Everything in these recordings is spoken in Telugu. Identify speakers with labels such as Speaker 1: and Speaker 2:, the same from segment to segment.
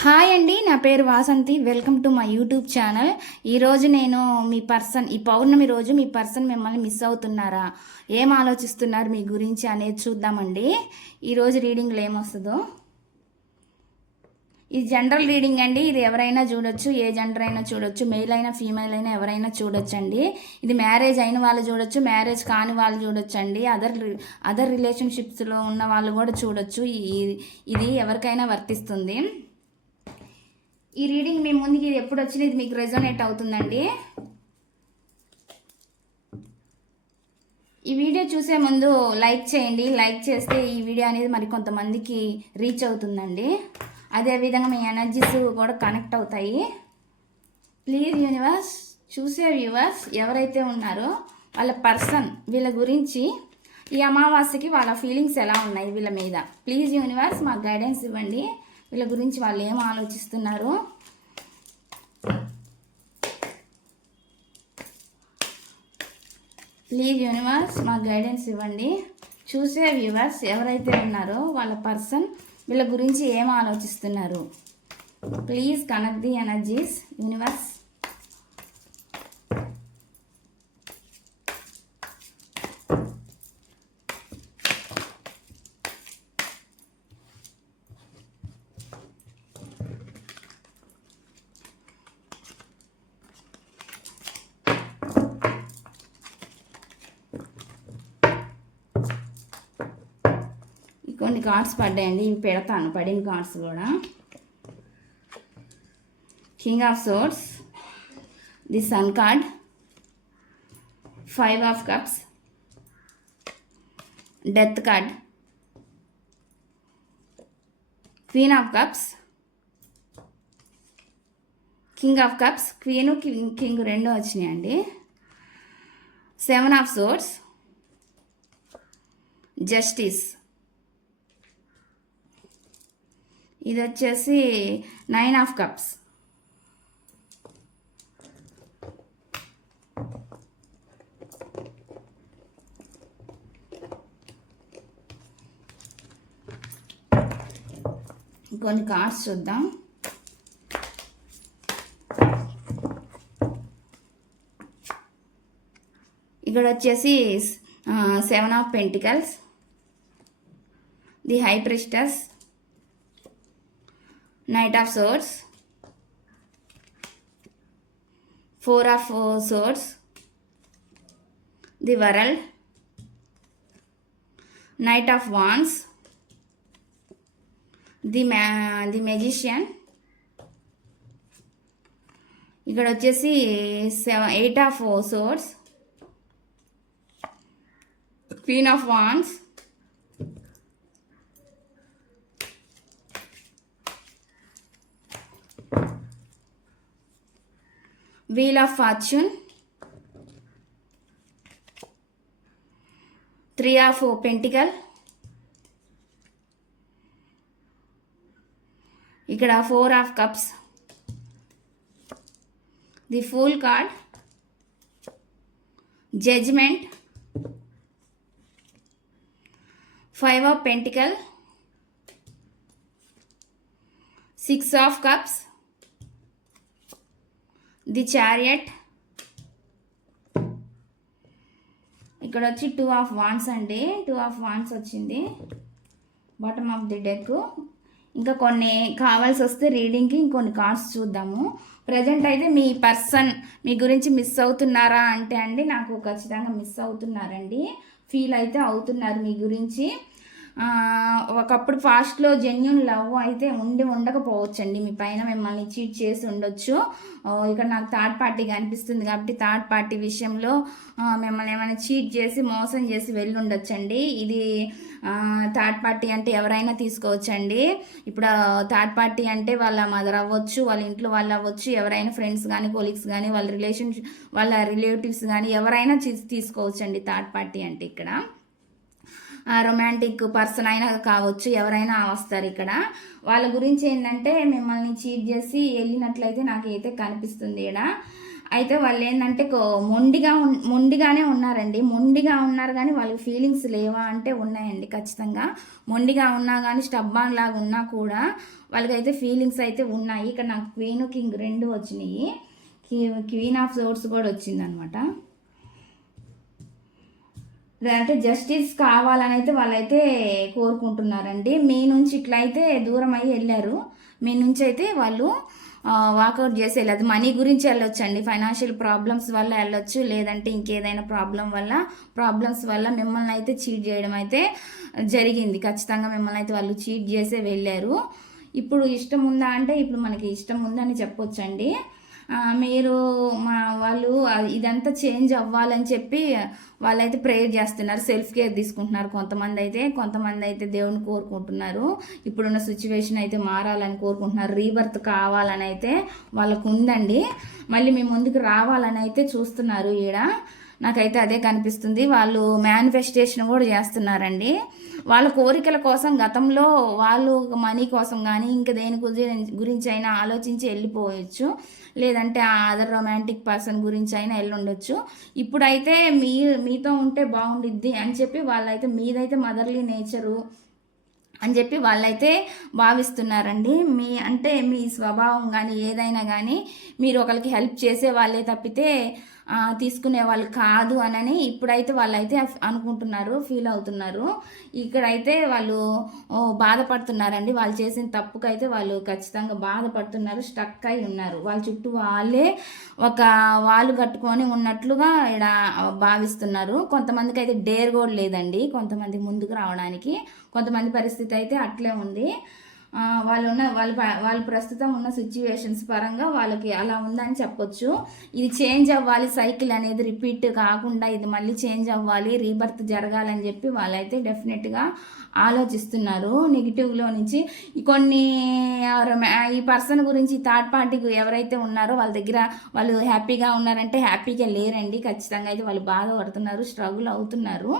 Speaker 1: హాయ్ అండి నా పేరు Vasanthi. Welcome to my YouTube channel ఈరోజు నేను మీ పర్సన్ ఈ పౌర్ణమి రోజు మీ పర్సన్ మిమ్మల్ని మిస్ అవుతున్నారా? ఏం ఆలోచిస్తున్నారు మీ గురించి అనేది చూద్దామండి. ఈరోజు రీడింగ్లో ఏమొస్తుందో? ఇది జనరల్ రీడింగ్ అండి. ఇది ఎవరైనా చూడొచ్చు ఏ జెండర్ అయినా చూడొచ్చు మేల్ అయినా ఫీమేల్ అయినా ఎవరైనా చూడొచ్చు అండి ఇది మ్యారేజ్ అయిన వాళ్ళు చూడొచ్చు మ్యారేజ్ కాని వాళ్ళు చూడొచ్చు అండి అదర్ అదర్ రిలేషన్షిప్స్లో ఉన్న వాళ్ళు కూడా చూడొచ్చు. ఈ- ఇది ఎవరికైనా వర్తిస్తుంది. ఈ రీడింగ్ మీ ముందుకి ఇది ఎప్పుడు వచ్చినా ఇది మీకు రెజోనేట్ అవుతుందండి. ఈ వీడియో చూసే ముందు లైక్ చేయండి. లైక్ చేస్తే ఈ వీడియో అనేది మరి కొంతమందికి రీచ్ అవుతుందండి. అదేవిధంగా మీ ఎనర్జీస్ కూడా కనెక్ట్ అవుతాయి. ప్లీజ్ యూనివర్స్ చూసే వ్యూవర్స్ ఎవరైతే ఉన్నారో వాళ్ళ పర్సన్ వీళ్ళ గురించి ఈ అమావాస్యకి వాళ్ళ ఫీలింగ్స్ ఎలా ఉన్నాయి వీళ్ళ మీద. ప్లీజ్ యూనివర్స్ మాకు గైడెన్స్ ఇవ్వండి. వీళ్ళ గురించి వాళ్ళు ఏం ఆలోచిస్తున్నారు? ప్లీజ్ యూనివర్స్ మా గైడెన్స్ ఇవ్వండి. చూసే వ్యూవర్స్ ఎవరైతే ఉన్నారో వాళ్ళ పర్సన్ వీళ్ళ గురించి ఏం ఆలోచిస్తున్నారు? Please connect the energies universe cards పడ్డాయండి ఇవి పెడతాను. పడిన కార్డ్స్ కూడా. King of swords the sun card five of cups death card queen of cups king of cups queen king king రెండు వచ్చినాయండి. సెవెన్ ఆఫ్ సోర్స్ జస్టిస్ ఇది వచ్చేసి నైన్ ఆఫ్ కప్స్. కొన్ని కార్డ్స్ చూద్దాం. ఇక్కడ వచ్చేసి seven of pentacles. The high priestess knight of swords four of swords the world knight of wands the మ్యా ది మెజిషియన్ ఇక్కడ వచ్చేసి seven eight of swords queen of wands wheel of fortune three of pentacle ఇక్కడ four of cups the fool card judgement five of pentacle six of cups the chariot. ఇక్కడ వచ్చి టూ ఆఫ్ వాన్స్ అండి. టూ ఆఫ్ వాన్స్ వచ్చింది. బాటమ్ ఆఫ్ ది డెక్ ఇంకా కొన్ని కావాల్సి వస్తే రీడింగ్కి ఇంకొన్ని కార్డ్స్ చూద్దాము. ప్రజెంట్ అయితే మీ పర్సన్ మీ గురించి మిస్ అవుతున్నారా అంటే అండి నాకు ఖచ్చితంగా మిస్ అవుతున్నారండి. ఫీల్ అయితే అవుతున్నారు మీ గురించి. ఒకప్పుడు ఫాస్ట్లో జెన్యున్ లవ్ అయితే ఉండి ఉండకపోవచ్చండి. మీ పైన మిమ్మల్ని చీట్ చేసి ఉండొచ్చు. ఇక్కడ నాకు థర్డ్ పార్టీ కనిపిస్తుంది కాబట్టి థర్డ్ పార్టీ విషయంలో మిమ్మల్ని ఏమైనా చీట్ చేసి మోసం చేసి వెళ్ళి ఉండొచ్చండి ఇది థర్డ్ పార్టీ అంటే ఎవరైనా తీసుకోవచ్చండి. ఇప్పుడు థర్డ్ పార్టీ అంటే వాళ్ళ మదర్ అవ్వచ్చు వాళ్ళ ఇంట్లో వాళ్ళు అవ్వచ్చు ఎవరైనా ఫ్రెండ్స్ కానీ కొలీగ్స్ కానీ వాళ్ళ రిలేషన్ వాళ్ళ రిలేటివ్స్ కానీ ఎవరైనా తీసుకోవచ్చండి థర్డ్ పార్టీ అంటే ఇక్కడ. రొమాంటిక్ పర్సన్ అయినా కావచ్చు ఎవరైనా వస్తారు ఇక్కడ. వాళ్ళ గురించి ఏంటంటే మిమ్మల్ని చీట్ చేసి వెళ్ళినట్లయితే నాకైతే కనిపిస్తుంది ఇక్కడ అయితే వాళ్ళు ఏంటంటే కో- మొండిగా ఉన్- మొండిగానే ఉన్నారండి. మొండిగా ఉన్నారు కానీ వాళ్ళకి ఫీలింగ్స్ లేవా అంటే ఉన్నాయండి ఖచ్చితంగా. మొండిగా ఉన్నా కానీ స్టబ్బాన్ లాగా ఉన్నా కూడా వాళ్ళకైతే ఫీలింగ్స్ అయితే ఉన్నాయి. ఇక్కడ నాకు క్వీన్ కింగ్ రెండు వచ్చినాయి. క్వీన్ ఆఫ్ సోర్స్ కూడా వచ్చిందనమాట. అంటే జస్టిస్ కావాలని అయితే వాళ్ళైతే కోరుకుంటున్నారండి. మీ నుంచి ఇట్లయితే దూరం అయ్యి వెళ్ళారు. మీ నుంచి అయితే వాళ్ళు వాకౌట్ చేసి వెళ్ళదు మనీ గురించి వెళ్ళొచ్చు అండి ఫైనాన్షియల్ ప్రాబ్లమ్స్ వల్ల వెళ్ళొచ్చు. లేదంటే ఇంకేదైనా ప్రాబ్లం వల్ల ప్రాబ్లమ్స్ వల్ల మిమ్మల్ని అయితే చీట్ చేయడం అయితే జరిగింది. ఖచ్చితంగా మిమ్మల్ని అయితే వాళ్ళు చీట్ చేసే వెళ్ళారు. ఇప్పుడు ఇష్టం ఉందా అంటే ఇప్పుడు మనకి ఇష్టం ఉందని చెప్పొచ్చండి. మీరు మా వాళ్ళు ఇదంతా చేంజ్ అవ్వాలని చెప్పి వాళ్ళైతే ప్రేయర్ చేస్తున్నారు సెల్ఫ్ కేర్ తీసుకుంటున్నారు. కొంతమంది అయితే కొంతమంది అయితే దేవుని కోరుకుంటున్నారు. ఇప్పుడున్న సిచ్యువేషన్ అయితే మారాలని కోరుకుంటున్నారు. రీబర్త్ కావాలని అయితే వాళ్ళకు ఉందండి మళ్ళీ మీ ముందుకు రావాలని అయితే చూస్తున్నారు ఈడ. నాకైతే అదే కనిపిస్తుంది. వాళ్ళు మేనిఫెస్టేషన్ కూడా చేస్తున్నారండి. వాళ్ళ కోరికల కోసం గతంలో వాళ్ళు మనీ కోసం కానీ ఇంకా దేని గురించి గురించి అయినా ఆలోచించి వెళ్ళిపోవచ్చు. లేదంటే ఆ అదర్ రొమాంటిక్ పర్సన్ గురించి అయినా వెళ్ళుండొచ్చు ఇప్పుడైతే మీ మీతో ఉంటే బాగుండిద్ది అని చెప్పి వాళ్ళైతే మీదైతే మదర్లీ నేచరు అని చెప్పి వాళ్ళైతే భావిస్తున్నారండి. మీ అంటే మీ స్వభావం కానీ ఏదైనా కానీ మీరు ఒకరికి హెల్ప్ చేసే వాళ్ళే తప్పితే తీసుకునే వాళ్ళు కాదు అనని ఇప్పుడైతే వాళ్ళైతే అనుకుంటున్నారు ఫీల్ అవుతున్నారు. ఇక్కడైతే వాళ్ళు బాధపడుతున్నారండి. వాళ్ళు చేసిన తప్పుకైతే వాళ్ళు ఖచ్చితంగా బాధపడుతున్నారు స్టక్ అయి ఉన్నారు. వాళ్ళ చుట్టూ వాళ్ళే ఒక వాళ్ళు కట్టుకొని ఉన్నట్లుగా ఇక్కడ భావిస్తున్నారు. కొంతమందికి అయితే డేర్ కూడా లేదండి. కొంతమంది ముందుకు రావడానికి కొంతమంది పరిస్థితి అయితే అట్లే ఉంది. వాళ్ళు ఉన్న వాళ్ళ వాళ్ళు ప్రస్తుతం ఉన్న సిచ్యువేషన్స్ పరంగా వాళ్ళకి అలా ఉందని చెప్పొచ్చు. ఇది చేంజ్ అవ్వాలి సైకిల్ అనేది రిపీట్ కాకుండా ఇది మళ్ళీ చేంజ్ అవ్వాలి రీబర్త్ జరగాలని చెప్పి వాళ్ళైతే డెఫినెట్గా ఆలోచిస్తున్నారు. నెగిటివ్లో నుంచి కొన్ని ఈ పర్సన్ గురించి థర్డ్ పార్టీ ఎవరైతే ఉన్నారో వాళ్ళ దగ్గర వాళ్ళు హ్యాపీగా ఉన్నారంటే హ్యాపీగా లేరండి. ఖచ్చితంగా అయితే వాళ్ళు బాధపడుతున్నారు స్ట్రగుల్ అవుతున్నారు.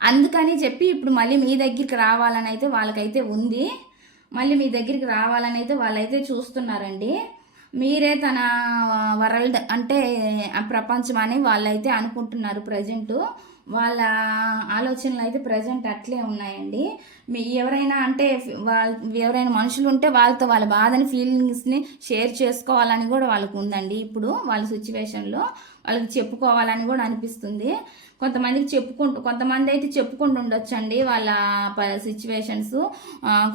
Speaker 1: అందుకని చెప్పి ఇప్పుడు మళ్ళీ మీ దగ్గరికి రావాలని అయితే వాళ్ళకైతే ఉంది. మళ్ళీ మీ దగ్గరికి రావాలని అయితే వాళ్ళైతే చూస్తున్నారండి. మీరే తన వరల్డ్ అంటే ఆ ప్రపంచం అని వాళ్ళైతే అనుకుంటున్నారు ప్రజెంటు. వాళ్ళ ఆలోచనలు అయితే ప్రజెంట్ అట్లే ఉన్నాయండి. మీ ఎవరైనా అంటే వాళ్ళ ఎవరైనా మనుషులు ఉంటే వాళ్ళతో వాళ్ళ బాధని ఫీలింగ్స్ని షేర్ చేసుకోవాలని కూడా వాళ్ళకు ఉందండి. ఇప్పుడు వాళ్ళ సిచ్యువేషన్లో వాళ్ళకి చెప్పుకోవాలని కూడా అనిపిస్తుంది. కొంతమందికి చెప్పుకుంటూ కొంతమంది అయితే చెప్పుకుంటూ ఉండొచ్చు అండి వాళ్ళ సిచ్యువేషన్స్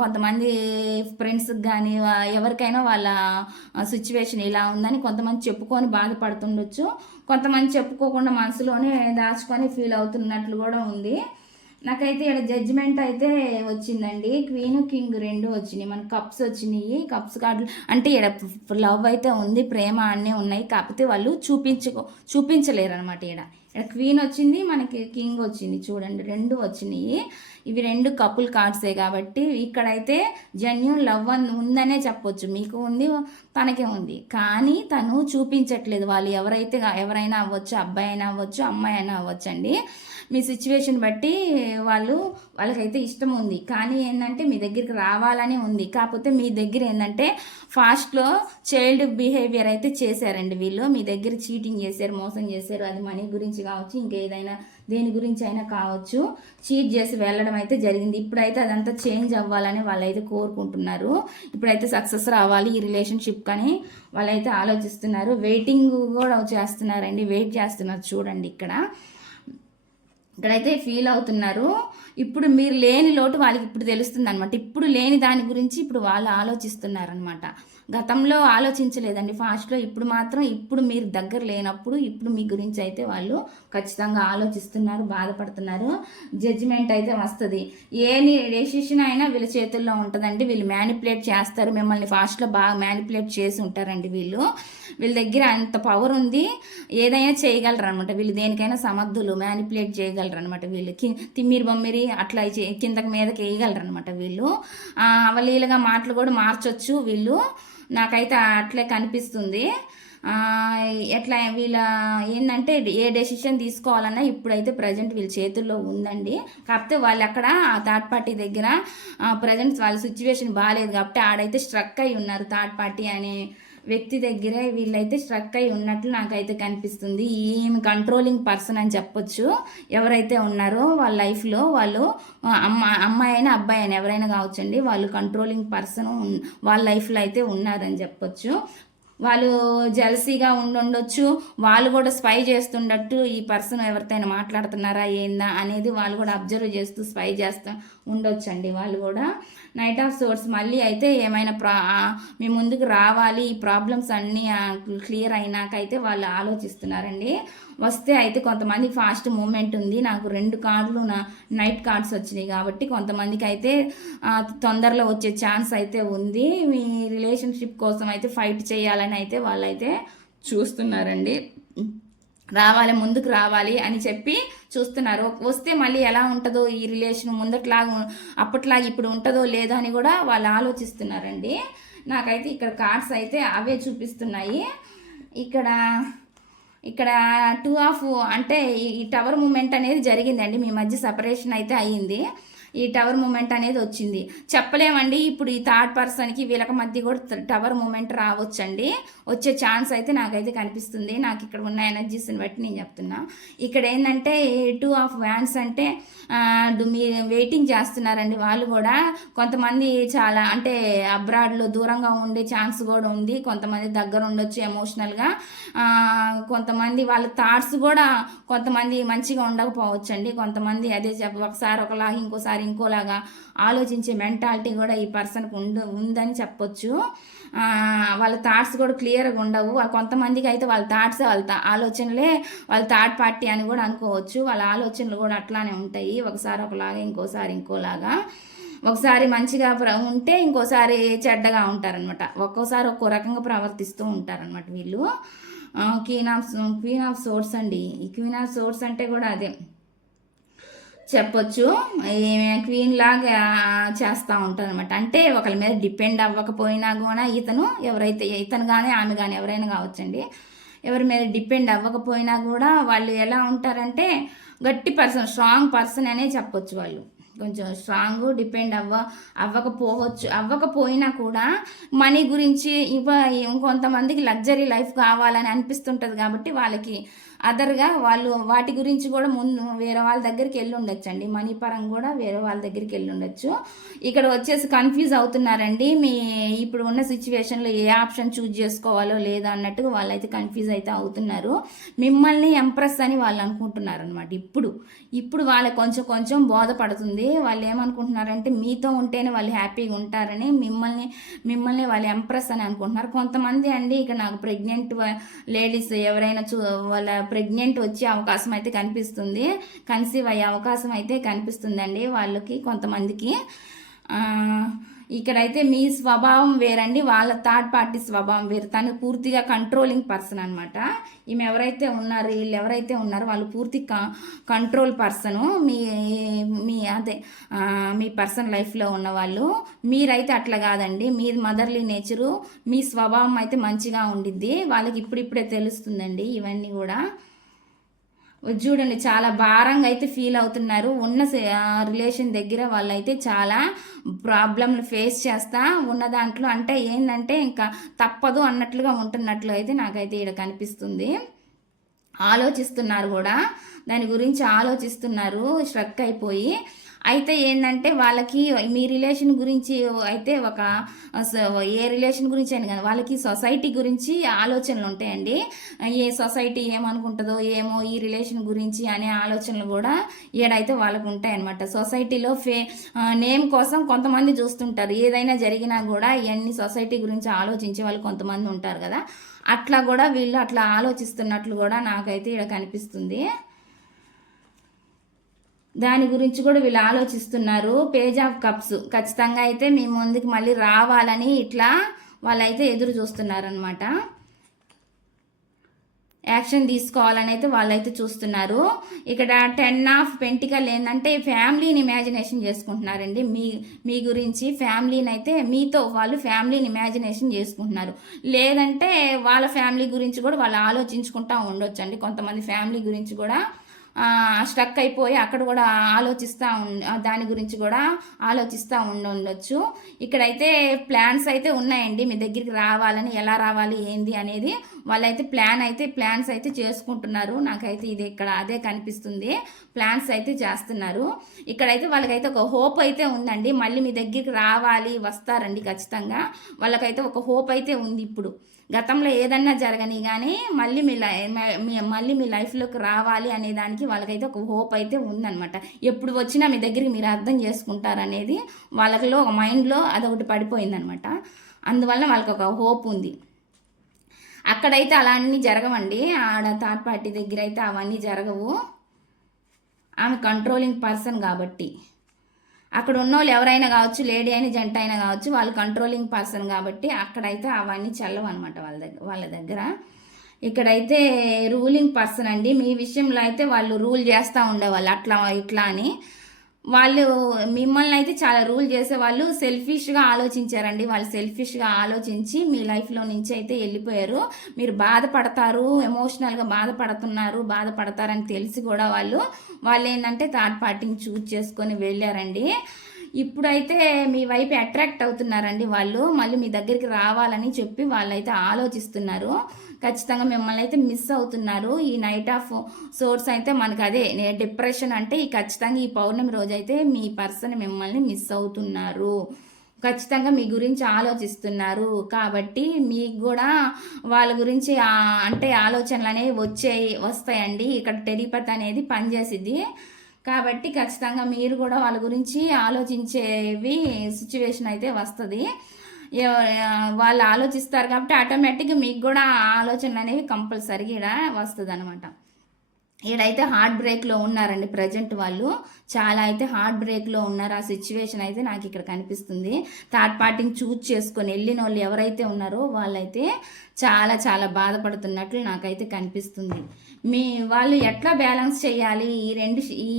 Speaker 1: కొంతమంది ఫ్రెండ్స్కి కానీ ఎవరికైనా వాళ్ళ సిచ్యువేషన్ ఇలా ఉందని కొంతమంది చెప్పుకొని బాధపడుతుండొచ్చు. కొంతమంది చెప్పుకోకుండా మనసులోనే దాచుకొని ఫీల్ అవుతున్నట్లు కూడా ఉంది. నాకైతే ఇక్కడ జడ్జిమెంట్ అయితే వచ్చిందండి. క్వీన్ కింగ్ రెండు వచ్చినాయి. మన కప్స్ వచ్చినాయి. కప్స్ కార్డులు అంటే ఇక్కడ లవ్ అయితే ఉంది ప్రేమ అన్నీ ఉన్నాయి. కాకపోతే వాళ్ళు చూపించుకో చూపించలేరు అనమాట ఇక్కడ ఇక్కడ క్వీన్ వచ్చింది మనకి కింగ్ వచ్చింది. చూడండి రెండు వచ్చినాయి. ఇవి రెండు కపుల్ కార్డ్సే కాబట్టి ఇక్కడైతే జెన్యున్ లవ్ అని ఉందనే చెప్పొచ్చు. మీకు ఉంది తనకే ఉంది. కానీ తను చూపించట్లేదు. వాళ్ళు ఎవరైతే ఎవరైనా అవ్వచ్చు అబ్బాయి అయినా అవ్వచ్చు అమ్మాయి అయినా అవ్వచ్చు అండి. మీ సిచ్యువేషన్ బట్టి వాళ్ళు వాళ్ళకైతే ఇష్టం ఉంది. కానీ ఏంటంటే మీ దగ్గరికి రావాలని ఉంది. కాకపోతే మీ దగ్గర ఏంటంటే ఫాస్ట్లో చైల్డ్ బిహేవియర్ అయితే చేశారండి వీళ్ళు. మీ దగ్గర చీటింగ్ చేశారు మోసం చేశారు అది మనీ గురించి కావచ్చు ఇంకేదైనా దేని గురించి అయినా కావచ్చు. చీట్ చేసి వెళ్ళడం అయితే జరిగింది. ఇప్పుడైతే అదంతా చేంజ్ అవ్వాలని వాళ్ళైతే కోరుకుంటున్నారు. ఇప్పుడైతే సక్సెస్ రావాలి ఈ రిలేషన్షిప్ కానీ వాళ్ళైతే ఆలోచిస్తున్నారు. వెయిటింగ్ కూడా చేస్తున్నారండి. వెయిట్ చేస్తున్నారు. చూడండి ఇక్కడ. ఇక్కడైతే ఫీల్ అవుతున్నారు. ఇప్పుడు మీరు లేని లోటు వాళ్ళకి ఇప్పుడు తెలుస్తుంది అనమాట ఇప్పుడు లేని దాని గురించి ఇప్పుడు వాళ్ళు ఆలోచిస్తున్నారనమాట గతంలో ఆలోచించలేదండి. ఫాస్ట్లో ఇప్పుడు మాత్రం ఇప్పుడు మీరు దగ్గర లేనప్పుడు ఇప్పుడు మీ గురించి అయితే వాళ్ళు ఖచ్చితంగా ఆలోచిస్తున్నారు బాధపడుతున్నారు. జడ్జిమెంట్ అయితే వస్తుంది. ఏ డెసిషన్ అయినా వీళ్ళ చేతుల్లో ఉంటుందండి. వీళ్ళు మ్యానిపులేట్ చేస్తారు. మిమ్మల్ని ఫాస్ట్లో బాగా మ్యానిపులేట్ చేసి ఉంటారండి వీళ్ళు. వీళ్ళ దగ్గర అంత పవర్ ఉంది. ఏదైనా చేయగలరు అనమాట వీళ్ళు దేనికైనా సమర్థులు మ్యానిపులేట్ చేయగలరు అనమాట వీళ్ళు. కి తిమ్మిరి బొమ్మిరి అట్లా కిందకి మీదకి వేయగలరు అనమాట వీళ్ళు అవలీలగా మాటలు కూడా మార్చొచ్చు వీళ్ళు. నాకైతే అట్లే కనిపిస్తుంది. ఎట్లా వీళ్ళ ఏంటంటే ఏ డెసిషన్ తీసుకోవాలన్నా ఇప్పుడైతే ప్రజెంట్ వీళ్ళ చేతుల్లో ఉందండి. కాకపోతే వాళ్ళు అక్కడ ఆ థర్డ్ పార్టీ దగ్గర ప్రజెంట్ వాళ్ళ సిచ్యువేషన్ బాగాలేదు కాబట్టి ఆడైతే స్ట్రక్ అయి ఉన్నారు థర్డ్ పార్టీ అనే వ్యక్తి దగ్గరే వీళ్ళైతే స్ట్రక్ అయి ఉన్నట్లు నాకైతే కనిపిస్తుంది. ఈమె కంట్రోలింగ్ పర్సన్ అని చెప్పొచ్చు. ఎవరైతే ఉన్నారో వాళ్ళ లైఫ్లో వాళ్ళు అమ్మ అమ్మాయి అయినా అబ్బాయి అయినా ఎవరైనా కావచ్చండి. వాళ్ళు కంట్రోలింగ్ పర్సన్ వాళ్ళ లైఫ్లో అయితే ఉన్నారని చెప్పొచ్చు. వాళ్ళు జలసీగా ఉండుండొచ్చు. వాళ్ళు కూడా స్పై చేస్తుండట్టు ఈ పర్సన్ ఎవరితో మాట్లాడుతున్నారా ఏందా అనేది వాళ్ళు కూడా అబ్జర్వ్ చేస్తూ స్పై చేస్తూ ఉండొచ్చండి వాళ్ళు కూడా. నైట్ ఆఫ్ సోర్స్ మళ్ళీ అయితే ఏమైనా ప్రా మీ ముందుకు రావాలి ఈ ప్రాబ్లమ్స్ అన్నీ క్లియర్ అయినాకైతే వాళ్ళు ఆలోచిస్తున్నారండి. వస్తే అయితే కొంతమంది ఫాస్ట్ మూమెంట్ ఉంది. నాకు రెండు కార్డులు నా నైట్ కార్డ్స్ వచ్చినాయి కాబట్టి కొంతమందికి అయితే తొందరలో వచ్చే ఛాన్స్ అయితే ఉంది. మీ రిలేషన్షిప్ కోసం అయితే ఫైట్ చేయాలని అయితే వాళ్ళైతే చూస్తున్నారండి. రావాలి ముందుకు రావాలి అని చెప్పి చూస్తున్నారు. వస్తే మళ్ళీ ఎలా ఉంటుందో ఈ రిలేషన్ ముందట్లాగా అప్పట్లాగా ఇప్పుడు ఉంటుందో లేదో అని కూడా వాళ్ళు ఆలోచిస్తున్నారండి. నాకైతే ఇక్కడ కార్డ్స్ అయితే అవే చూపిస్తున్నాయి. ఇక్కడ ఇక్కడ టూ ఆఫ్ అంటే ఈ- టవర్ మూమెంట్ అనేది జరిగిందండి. మీ మధ్య సపరేషన్ అయితే అయ్యింది. ఈ టవర్ మూమెంట్ అనేది వచ్చింది. చెప్పలేమండి ఇప్పుడు ఈ థర్డ్ పర్సన్కి వీళ్ళకి మధ్య కూడా టవర్ మూమెంట్ రావచ్చండి. వచ్చే ఛాన్స్ అయితే నాకైతే కనిపిస్తుంది. నాకు ఇక్కడ ఉన్న ఎనర్జీస్ని బట్టి నేను చెప్తున్నా. ఇక్కడ ఏంటంటే టూ ఆఫ్ వ్యాన్స్ అంటే మీరు వెయిటింగ్ చేస్తున్నారండి వాళ్ళు కూడా. కొంతమంది చాలా అంటే అబ్రాడ్లో దూరంగా ఉండే ఛాన్స్ కూడా ఉంది. కొంతమంది దగ్గర ఉండొచ్చు ఎమోషనల్గా కొంతమంది వాళ్ళ థాట్స్ కూడా కొంతమంది మంచిగా ఉండకపోవచ్చు అండి కొంతమంది అదే చెప్ప ఒకసారి ఒకలాగా ఇంకోసారి ఇంకోలాగా ఆలోచించే మెంటాలిటీ కూడా ఈ పర్సన్కి ఉండు ఉందని చెప్పొచ్చు. వాళ్ళ థాట్స్ కూడా క్లియర్గా ఉండవు. కొంతమందికి అయితే వాళ్ళ థాట్స్ వాళ్ళ ఆలోచనలే వాళ్ళ థర్డ్ పార్టీ అని కూడా అనుకోవచ్చు. వాళ్ళ ఆలోచనలు కూడా అట్లానే ఉంటాయి. ఒకసారి ఒకలాగా ఇంకోసారి ఇంకోలాగా. ఒకసారి మంచిగా ఉంటే ఇంకోసారి చెడ్డగా ఉంటారనమాట ఒక్కోసారి ఒక్కో రకంగా ప్రవర్తిస్తూ ఉంటారనమాట వీళ్ళు. Queen of queen of swords అండి. ఈ క్వీన్ ఆఫ్ సోర్స్ అంటే కూడా అదే. చెప్పొచ్చు. క్వీన్ లాగా చేస్తూ ఉంటారు అనమాట అంటే ఒకరి మీద డిపెండ్ అవ్వకపోయినా కూడా ఇతను ఎవరైతే ఇతను కానీ ఆమె కానీ ఎవరైనా కావచ్చండి. ఎవరి మీద డిపెండ్ అవ్వకపోయినా కూడా వాళ్ళు ఎలా ఉంటారంటే గట్టి పర్సన్ స్ట్రాంగ్ పర్సన్ అనే చెప్పొచ్చు వాళ్ళు. కొంచెం స్ట్రాంగ్ డిపెండ్ అవ్వ అవ్వకపోవచ్చు అవ్వకపోయినా కూడా మనీ గురించి ఇవ ఇంకొంతమందికి లగ్జరీ లైఫ్ కావాలని అనిపిస్తుంటుంది కాబట్టి వాళ్ళకి అదర్గా వాళ్ళు వాటి గురించి కూడా ముందు వేరే వాళ్ళ దగ్గరికి వెళ్ళి ఉండొచ్చు అండి మనీ పరంగా కూడా వేరే వాళ్ళ దగ్గరికి వెళ్ళి ఉండొచ్చు. ఇక్కడ వచ్చేసి కన్ఫ్యూజ్ అవుతున్నారండి. మీ ఇప్పుడు ఉన్న సిచ్యువేషన్లో ఏ ఆప్షన్ చూజ్ చేసుకోవాలో లేదా అన్నట్టుగా వాళ్ళైతే కన్ఫ్యూజ్ అయితే అవుతున్నారు. మిమ్మల్ని ఎంప్రెస్ అని వాళ్ళు అనుకుంటున్నారు అనమాట ఇప్పుడు. ఇప్పుడు వాళ్ళ కొంచెం కొంచెం బోధపడుతుంది. వాళ్ళు ఏమనుకుంటున్నారంటే మీతో ఉంటేనే వాళ్ళు హ్యాపీగా ఉంటారని మిమ్మల్ని మిమ్మల్ని వాళ్ళు ఎంప్రెస్ అని అనుకుంటున్నారు. కొంతమంది అండి ఇక్కడ నాకు ప్రెగ్నెంట్ లేడీస్ ఎవరైనా చూ వాళ్ళ ప్రెగ్నెంట్ వచ్చే అవకాశం అయితే కనిపిస్తుంది. కన్సీవ్ అయ్యే అవకాశం అయితే కనిపిస్తుందండి వాళ్ళకి కొంతమందికి. ఇక్కడైతే మీ స్వభావం వేరండి వాళ్ళ థర్డ్ పార్టీ స్వభావం వేరు. తను పూర్తిగా కంట్రోలింగ్ పర్సన్ అనమాట ఈమె ఎవరైతే ఉన్నారు వీళ్ళు ఎవరైతే ఉన్నారో వాళ్ళు పూర్తి కంట్రోల్ పర్సను మీ అదే మీ పర్సన్ లైఫ్లో ఉన్న వాళ్ళు మీరైతే అట్లా కాదండి. మీ మదర్లీ నేచరు మీ స్వభావం అయితే మంచిగా ఉండిద్ది. వాళ్ళకి ఇప్పుడిప్పుడే తెలుస్తుందండి ఇవన్నీ కూడా. చూడండి చాలా భారంగా అయితే ఫీల్ అవుతున్నారు. ఉన్న రిలేషన్ దగ్గర వాళ్ళైతే చాలా ప్రాబ్లంలు ఫేస్ చేస్తా ఉన్న దాంట్లో. అంటే ఏంటంటే ఇంకా తప్పదు అన్నట్లుగా ఉంటున్నట్లు అయితే నాకైతే ఇక్కడ కనిపిస్తుంది. ఆలోచిస్తున్నారు కూడా. దాని గురించి ఆలోచిస్తున్నారు. స్ట్రక్ అయిపోయి అయితే ఏంటంటే వాళ్ళకి మీ రిలేషన్ గురించి అయితే ఒక ఏ రిలేషన్ గురించి అని కాదు వాళ్ళకి సొసైటీ గురించి ఆలోచనలు ఉంటాయండి. ఏ సొసైటీ ఏమనుకుంటుందో ఏమో ఈ రిలేషన్ గురించి అనే ఆలోచనలు కూడా ఏడైతే వాళ్ళకు ఉంటాయన్నమాట. సొసైటీలో ఫే నేమ్ కోసం కొంతమంది చూస్తుంటారు. ఏదైనా జరిగినా కూడా ఇవన్నీ సొసైటీ గురించి ఆలోచించే వాళ్ళు కొంతమంది ఉంటారు కదా. అట్లా కూడా వీళ్ళు అట్లా ఆలోచిస్తున్నట్లు కూడా నాకైతే ఇక్కడ కనిపిస్తుంది. దాని గురించి కూడా వీళ్ళు ఆలోచిస్తున్నారు. పేజ్ ఆఫ్ కప్స్ ఖచ్చితంగా అయితే మీ ముందుకు మళ్ళీ రావాలని ఇట్లా వాళ్ళైతే ఎదురు చూస్తున్నారనమాట యాక్షన్ తీసుకోవాలని అయితే వాళ్ళైతే చూస్తున్నారు. ఇక్కడ టెన్ ఆఫ్ పెంటికల్ ఏంటంటే ఫ్యామిలీని ఇమాజినేషన్ చేసుకుంటున్నారండి. మీ మీ గురించి ఫ్యామిలీని అయితే మీతో వాళ్ళు ఫ్యామిలీని ఇమాజినేషన్ చేసుకుంటున్నారు. లేదంటే వాళ్ళ ఫ్యామిలీ గురించి కూడా వాళ్ళు ఆలోచించుకుంటా ఉండొచ్చండి. కొంతమంది ఫ్యామిలీ గురించి కూడా స్ట్రక్ అయిపోయి అక్కడ కూడా ఆలోచిస్తూ ఉం దాని గురించి కూడా ఆలోచిస్తూ ఉండొచ్చు. ఇక్కడైతే ప్లాన్స్ అయితే ఉన్నాయండి. మీ దగ్గరికి రావాలని ఎలా రావాలి ఏంది అనేది వాళ్ళైతే ప్లాన్ అయితే ప్లాన్స్ అయితే చేసుకుంటున్నారు. నాకైతే ఇది ఇక్కడ అదే కనిపిస్తుంది. ప్లాన్స్ అయితే చేస్తున్నారు. ఇక్కడైతే వాళ్ళకైతే ఒక హోప్ అయితే ఉందండి. మళ్ళీ మీ దగ్గరికి రావాలి వస్తారండి ఖచ్చితంగా. వాళ్ళకైతే ఒక హోప్ అయితే ఉంది ఇప్పుడు. గతంలో ఏదన్నా జరగని కానీ మళ్ళీ మీ లై మళ్ళీ మీ లైఫ్లోకి రావాలి అనే దానికి వాళ్ళకైతే ఒక హోప్ అయితే ఉందనమాట ఎప్పుడు వచ్చినా మీ దగ్గరికి మీరు అర్థం చేసుకుంటారనేది వాళ్ళలో ఒక మైండ్లో అదొకటి పడిపోయిందనమాట అందువల్ల వాళ్ళకి ఒక హోప్ ఉంది. అక్కడైతే అలా అన్నీ జరగవండి. ఆడ థర్డ్ పార్టీ దగ్గర అయితే అవన్నీ జరగవు. ఆమె కంట్రోలింగ్ పర్సన్ కాబట్టి. అక్కడ ఉన్న వాళ్ళు ఎవరైనా కావచ్చు లేడీ అయినా జంట అయినా కావచ్చు వాళ్ళు కంట్రోలింగ్ పర్సన్ కాబట్టి అక్కడైతే అవన్నీ చల్లవు అనమాట వాళ్ళ దగ్గర వాళ్ళ దగ్గర. ఇక్కడైతే రూలింగ్ పర్సన్ అండి. మీ విషయంలో అయితే వాళ్ళు రూల్ చేస్తూ ఉండేవాళ్ళు అట్లా ఇట్లా అని. వాళ్ళు మిమ్మల్ని అయితే చాలా రూల్ చేసే వాళ్ళు సెల్ఫిష్గా ఆలోచించారండి. వాళ్ళు సెల్ఫిష్గా ఆలోచించి మీ లైఫ్లో నుంచి అయితే వెళ్ళిపోయారు. మీరు బాధపడతారు ఎమోషనల్గా బాధపడుతున్నారు బాధపడతారని తెలిసి కూడా వాళ్ళు వాళ్ళు ఏంటంటే థర్డ్ పార్టీని చూజ్ చేసుకొని వెళ్ళారండి. ఇప్పుడైతే మీ వైపు అట్రాక్ట్ అవుతున్నారండి వాళ్ళు. మళ్ళీ మీ దగ్గరికి రావాలని చెప్పి వాళ్ళైతే ఆలోచిస్తున్నారు. ఖచ్చితంగా మిమ్మల్ని అయితే మిస్ అవుతున్నారు. ఈ నైట్ ఆఫ్ సోర్స్ అయితే మనకు అదే డిప్రెషన్ అంటే ఈ ఖచ్చితంగా ఈ పౌర్ణమి రోజు అయితే మీ పర్సన్ మిమ్మల్ని మిస్ అవుతున్నారు. ఖచ్చితంగా మీ గురించి ఆలోచిస్తున్నారు. కాబట్టి మీకు కూడా వాళ్ళ గురించి అంటే ఆలోచనలు అనేవి వచ్చాయి వస్తాయండి. ఇక్కడ టెలిపతి అనేది పనిచేసిద్ది. కాబట్టి ఖచ్చితంగా మీరు కూడా వాళ్ళ గురించి ఆలోచించేవి సిచ్యువేషన్ అయితే వస్తుంది. వాళ్ళు ఆలోచిస్తారు కాబట్టి ఆటోమేటిక్గా మీకు కూడా ఆలోచన అనేది అనేవి కంపల్సరీగా వస్తుంది అనమాట ఈడైతే హార్ట్ బ్రేక్లో ఉన్నారండి ప్రజెంట్ వాళ్ళు. చాలా అయితే హార్ట్ బ్రేక్లో ఉన్నారు. ఆ సిచ్యువేషన్ అయితే నాకు ఇక్కడ కనిపిస్తుంది. థర్డ్ పార్టీని చూజ్ చేసుకొని వెళ్ళిన వాళ్ళు ఎవరైతే ఉన్నారో వాళ్ళైతే చాలా చాలా బాధపడుతున్నట్లు నాకైతే కనిపిస్తుంది. మీ వాళ్ళు ఎట్లా బ్యాలెన్స్ చేయాలి? ఈ రెండు ఈ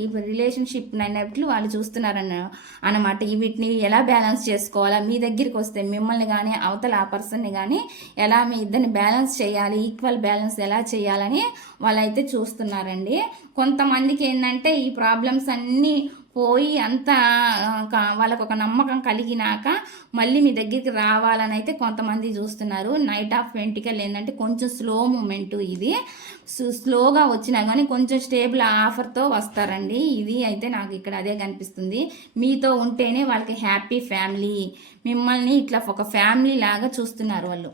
Speaker 1: ఈ రిలేషన్షిప్ అన్నట్లు వాళ్ళు చూస్తున్నారన్న అనమాట ఈ వీటిని ఎలా బ్యాలెన్స్ చేసుకోవాలా? మీ దగ్గరికి వస్తే మిమ్మల్ని కానీ అవతల ఆ పర్సన్ని కానీ ఎలా మీ ఇద్దరిని బ్యాలెన్స్ చేయాలి? ఈక్వల్ బ్యాలెన్స్ ఎలా చేయాలని వాళ్ళైతే చూస్తున్నారండి. కొంతమందికి ఏంటంటే ఈ ప్రాబ్లమ్స్ అన్నీ పోయి అంతా వాళ్ళకు ఒక నమ్మకం కలిగినాక మళ్ళీ మీ దగ్గరికి రావాలని అయితే కొంతమంది చూస్తున్నారు. నైట్ ఆఫ్ వెంటికల్ ఏంటంటే కొంచెం స్లో మూమెంట్ ఇది. స్లోగా వచ్చినా కానీ కొంచెం స్టేబుల్ ఆఫర్తో వస్తారండి. ఇది అయితే నాకు ఇక్కడ అదే కనిపిస్తుంది. మీతో ఉంటేనే వాళ్ళకి హ్యాపీ ఫ్యామిలీ మిమ్మల్ని ఇట్లా ఒక ఫ్యామిలీ లాగా చూస్తున్నారు వాళ్ళు.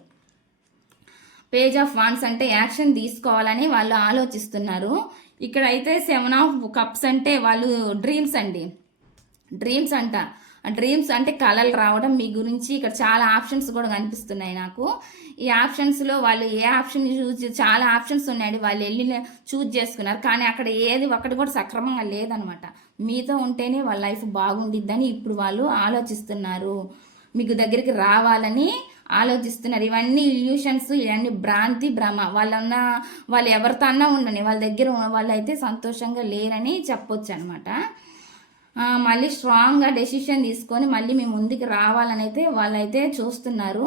Speaker 1: పేజ్ ఆఫ్ వాన్స్ అంటే యాక్షన్ తీసుకోవాలని వాళ్ళు ఆలోచిస్తున్నారు. ఇక్కడైతే సెవెన్ ఆఫ్ కప్స్ అంటే వాళ్ళు డ్రీమ్స్ అండి. డ్రీమ్స్ అంట. డ్రీమ్స్ అంటే కళలు రావడం మీ గురించి ఇక్కడ చాలా ఆప్షన్స్ కూడా కనిపిస్తున్నాయి నాకు. ఈ ఆప్షన్స్లో వాళ్ళు ఏ ఆప్షన్ చూజ్ చాలా ఆప్షన్స్ ఉన్నాయండి. వాళ్ళు వెళ్ళి చూజ్ చేసుకున్నారు. కానీ అక్కడ ఏది ఒకటి కూడా సక్రమంగా లేదనమాట. మీతో ఉంటేనే వాళ్ళ లైఫ్ బాగుండిద్దని ఇప్పుడు వాళ్ళు ఆలోచిస్తున్నారు. మీకు దగ్గరికి రావాలని ఆలోచిస్తున్నారు. ఇవన్నీ ఇల్యూషన్స్ ఇవన్నీ భ్రాంతి భ్రమ. వాళ్ళన్న వాళ్ళు ఎవరితో అన్నా ఉండని వాళ్ళ దగ్గర ఉన్న సంతోషంగా లేరని చెప్పొచ్చు అనమాట మళ్ళీ స్ట్రాంగ్గా డెసిషన్ తీసుకొని మళ్ళీ మేము ముందుకు రావాలని అయితే వాళ్ళైతే చూస్తున్నారు.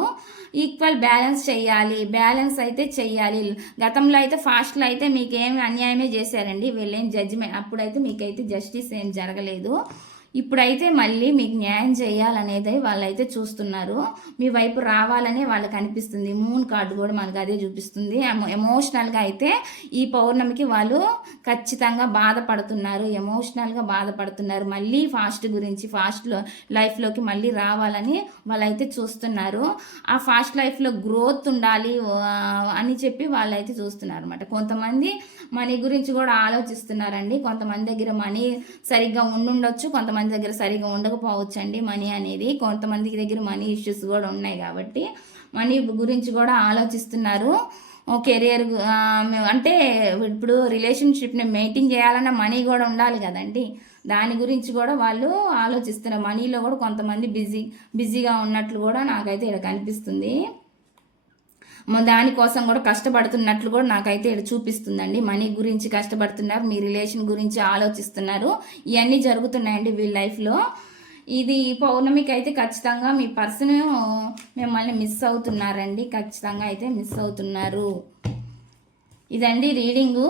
Speaker 1: ఈక్వల్ బ్యాలెన్స్ చేయాలి. బ్యాలెన్స్ అయితే చెయ్యాలి గతంలో అయితే ఫాస్ట్లో అయితే మీకు ఏమి అన్యాయమే చేశారండి. వీళ్ళేం జడ్జిమెంట్ అప్పుడైతే మీకైతే జస్టిస్ ఏం జరగలేదు. ఇప్పుడైతే మళ్ళీ మీకు న్యాయం చేయాలనేది వాళ్ళైతే చూస్తున్నారు. మీ వైపు రావాలనే వాళ్ళకి అనిపిస్తుంది. మూన్ కార్డు కూడా మనకు అదే చూపిస్తుంది. ఎమో- ఎమోషనల్గా అయితే ఈ పౌర్ణమికి వాళ్ళు ఖచ్చితంగా బాధపడుతున్నారు. ఎమోషనల్గా బాధపడుతున్నారు. మళ్ళీ ఫాస్ట్ గురించి ఫాస్ట్లో లైఫ్లోకి మళ్ళీ రావాలని వాళ్ళైతే చూస్తున్నారు. ఆ ఫాస్ట్ లైఫ్లో గ్రోత్ ఉండాలి అని చెప్పి వాళ్ళైతే చూస్తున్నారు అనమాట కొంతమంది మనీ గురించి కూడా ఆలోచిస్తున్నారండి. కొంతమంది దగ్గర మనీ సరిగ్గా ఉండుండొచ్చు కొంతమంది దగ్గర సరిగ్గా ఉండకపోవచ్చు అండి మనీ అనేది. కొంతమంది దగ్గర మనీ ఇష్యూస్ కూడా ఉన్నాయి కాబట్టి మనీ గురించి కూడా ఆలోచిస్తున్నారు. కెరియర్ అంటే ఇప్పుడు రిలేషన్షిప్ని మెయింటైన్ చేయాలన్న మనీ కూడా ఉండాలి కదండి. దాని గురించి కూడా వాళ్ళు ఆలోచిస్తున్నారు. మనీలో కూడా కొంతమంది బిజీ బిజీగా ఉన్నట్లు కూడా నాకైతే ఇక్కడ కనిపిస్తుంది. దానికోసం కూడా కష్టపడుతున్నట్లు కూడా నాకైతే ఇక్కడ చూపిస్తుందండి. మనీ గురించి కష్టపడుతున్నారు మీ రిలేషన్ గురించి ఆలోచిస్తున్నారు. ఇవన్నీ జరుగుతున్నాయండి వీళ్ళ లైఫ్లో ఇది పౌర్ణమికి అయితే ఖచ్చితంగా మీ పర్సన్ మిమ్మల్ని మిస్ అవుతున్నారండి. ఖచ్చితంగా అయితే మిస్ అవుతున్నారు. ఇదండి రీడింగు.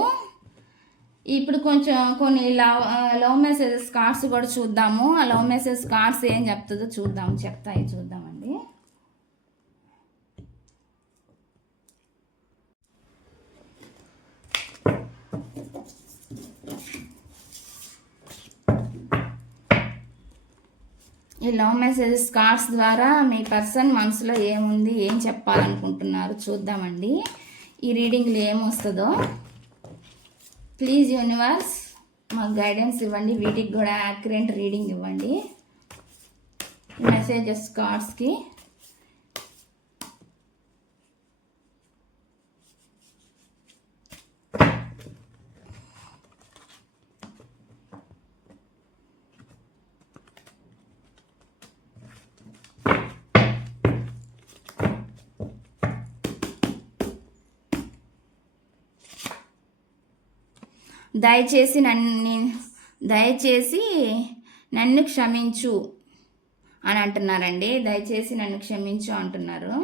Speaker 1: ఇప్పుడు కొంచెం కొన్ని లవ్ లవ్ మెసేజెస్ కార్డ్స్ కూడా చూద్దాము. ఆ లవ్ మెసేజ్ కార్డ్స్ ఏం చెప్తుందో చూద్దాం. చెప్తాయి చూద్దాం ఈ లవ్ మెసేజెస్ కార్డ్స్ ద్వారా మీ పర్సన్ మనసులో ఏముంది ఏం చెప్పాలనుకుంటున్నారు చూద్దామండి. ఈ రీడింగ్లో ఏమొస్తుందో? ప్లీజ్ యూనివర్స్ మాకు గైడెన్స్ ఇవ్వండి. వీటికి కూడా యాక్యురెంట్ రీడింగ్ ఇవ్వండి. మెసేజెస్ కార్డ్స్కి దయచేసి నన్ను దయచేసి నన్ను క్షమించు అని అంటున్నారండి. దయచేసి నన్ను క్షమించు అంటున్నారు.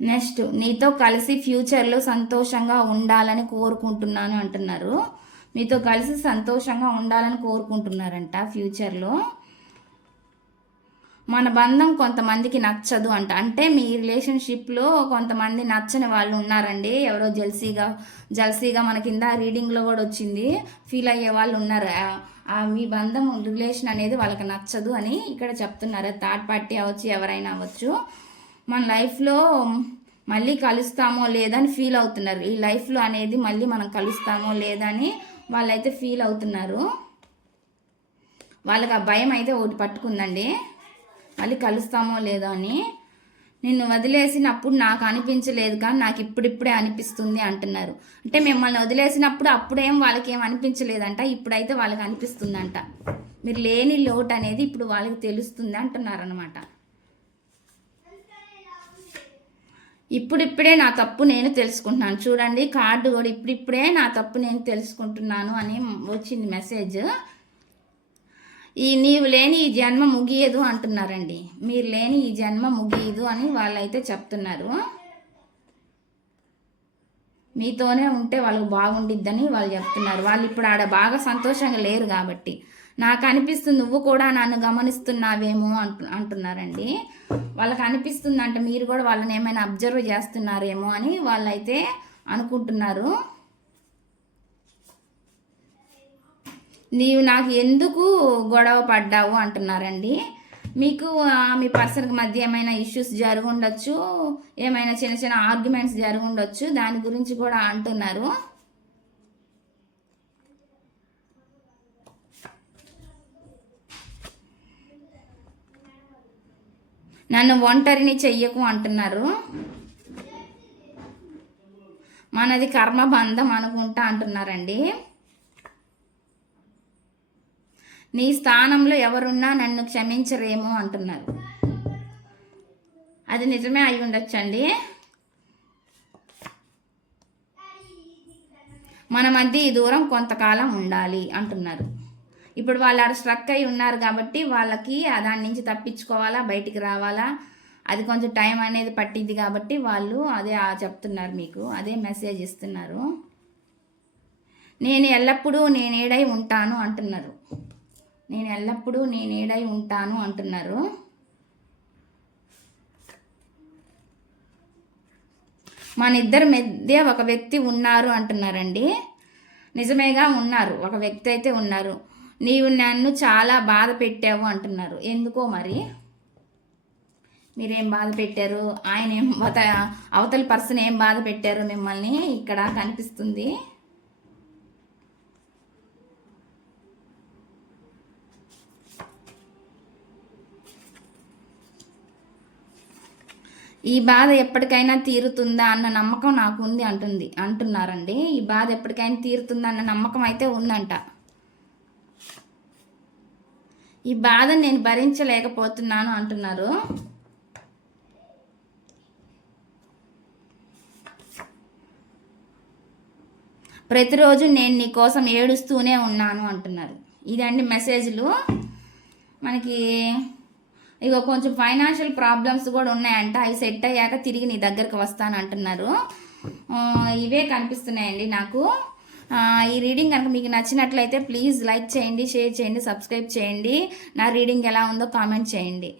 Speaker 1: నెక్స్ట్ నీతో కలిసి ఫ్యూచర్లో సంతోషంగా ఉండాలని కోరుకుంటున్నాను అంటున్నారు. మీతో కలిసి సంతోషంగా ఉండాలని కోరుకుంటున్నారంట ఫ్యూచర్లో. మన బంధం కొంతమందికి నచ్చదు అంట. అంటే మీ రిలేషన్షిప్లో కొంతమంది నచ్చని వాళ్ళు ఉన్నారండి. ఎవరో జెల్సీగా జెల్సీగా మన కింద రీడింగ్లో కూడా వచ్చింది. ఫీల్ అయ్యే వాళ్ళు ఉన్నారు. ఆ- మీ బంధం రిలేషన్ అనేది వాళ్ళకి నచ్చదు అని ఇక్కడ చెప్తున్నారు. థర్డ్ పార్టీ అవ్వచ్చు ఎవరైనా అవ్వచ్చు. మన లైఫ్లో మళ్ళీ కలుస్తామో లేదని ఫీల్ అవుతున్నారు. ఈ లైఫ్లో అనేది మళ్ళీ మనం కలుస్తామో లేదని వాళ్ళైతే ఫీల్ అవుతున్నారు. వాళ్ళకి ఆ భయం అయితే ఒకటి పట్టుకుందండి. మళ్ళీ కలుస్తామో లేదో అని నిన్ను వదిలేసినప్పుడు నాకు అనిపించలేదు కానీ నాకు ఇప్పుడిప్పుడే అనిపిస్తుంది అంటున్నారు. అంటే మిమ్మల్ని వదిలేసినప్పుడు అప్పుడేం వాళ్ళకి ఏం అనిపించలేదంట ఇప్పుడైతే వాళ్ళకి అనిపిస్తుందంట. మీరు లేని లోటు అనేది ఇప్పుడు వాళ్ళకి తెలుస్తుంది అంటున్నారు అనమాట ఇప్పుడిప్పుడే నా తప్పు నేను తెలుసుకుంటున్నాను. చూడండి కార్డు కూడా ఇప్పుడిప్పుడే నా తప్పు నేను తెలుసుకుంటున్నాను అని వచ్చింది మెసేజ్. ఈ నీవు లేని ఈ జన్మ ముగియదు అంటున్నారండి. మీరు లేని ఈ జన్మ ముగియదు అని వాళ్ళైతే చెప్తున్నారు. మీతోనే ఉంటే వాళ్ళకు బాగుండిద్దని వాళ్ళు చెప్తున్నారు. వాళ్ళు ఇప్పుడు ఆడ బాగా సంతోషంగా లేరు కాబట్టి. నాకు అనిపిస్తుంది నువ్వు కూడా నన్ను గమనిస్తున్నావేమో అంటు అంటున్నారండి. వాళ్ళకి అనిపిస్తుంది అంటే మీరు కూడా వాళ్ళని ఏమైనా అబ్జర్వ్ చేస్తున్నారేమో అని వాళ్ళైతే అనుకుంటున్నారు. నీవు నాకు ఎందుకు గొడవ పడ్డావు అంటున్నారండి. మీకు ఆ, మీ పర్సన్కి మధ్య ఏమైనా ఇష్యూస్ జరిగి ఉండొచ్చు ఏమైనా చిన్న చిన్న ఆర్గ్యుమెంట్స్ జరిగి ఉండొచ్చు దాని గురించి కూడా అంటున్నారు. నన్ను ఒంటరిని చెయ్యకు అంటున్నారు. మనది కర్మ బంధం అనుకుంటా అంటున్నారండి. నీ స్థానంలో ఎవరున్నా నన్ను క్షమించరేమో అంటున్నారు. అది నిజమే అయి ఉండొచ్చండి. మన మధ్య ఈ దూరం కొంతకాలం ఉండాలి అంటున్నారు. ఇప్పుడు వాళ్ళు ఆడ స్ట్రక్ అయి ఉన్నారు కాబట్టి వాళ్ళకి దాని నుంచి తప్పించుకోవాలా బయటికి రావాలా? అది కొంచెం టైం అనేది పట్టింది కాబట్టి వాళ్ళు అదే చెప్తున్నారు మీకు అదే మెసేజ్ ఇస్తున్నారు. నేను ఎల్లప్పుడూ నేనేడై ఉంటాను అంటున్నారు. నేను ఎల్లప్పుడూ నేనేడై ఉంటాను అంటున్నారు. మన ఇద్దరి మధ్య ఒక వ్యక్తి ఉన్నారు అంటున్నారండి. నిజమేగా ఉన్నారు. ఒక వ్యక్తి అయితే ఉన్నారు. నీవు నన్ను చాలా బాధ పెట్టావు అంటున్నారు. ఎందుకో మరి? మీరేం బాధ పెట్టారు? ఆయన ఏం అవత అవతల పర్సన్ ఏం బాధ పెట్టారు మిమ్మల్ని? ఇక్కడ కనిపిస్తుంది. ఈ బాధ ఎప్పటికైనా తీరుతుందా అన్న నమ్మకం నాకు ఉంది అంటుంది అంటున్నారండి. ఈ బాధ ఎప్పటికైనా తీరుతుందా అన్న నమ్మకం అయితే ఉందంట. ఈ బాధ నేను భరించలేకపోతున్నాను అంటున్నారు. ప్రతిరోజు నేను నీ కోసం ఏడుస్తూనే ఉన్నాను అంటున్నారు. ఇదండి మెసేజ్లు. మనకి ఇక కొంచెం ఫైనాన్షియల్ ప్రాబ్లమ్స్ కూడా ఉన్నాయంట. అవి సెట్ అయ్యాక తిరిగి నీ దగ్గరకు వస్తాను అంటున్నారు ఇవే కనిపిస్తున్నాయండి నాకు. ఈ రీడింగ్ కనుక మీకు నచ్చినట్లయితే ప్లీజ్ లైక్ చేయండి షేర్ చేయండి సబ్స్క్రైబ్ చేయండి. నా రీడింగ్ ఎలా ఉందో కామెంట్ చేయండి.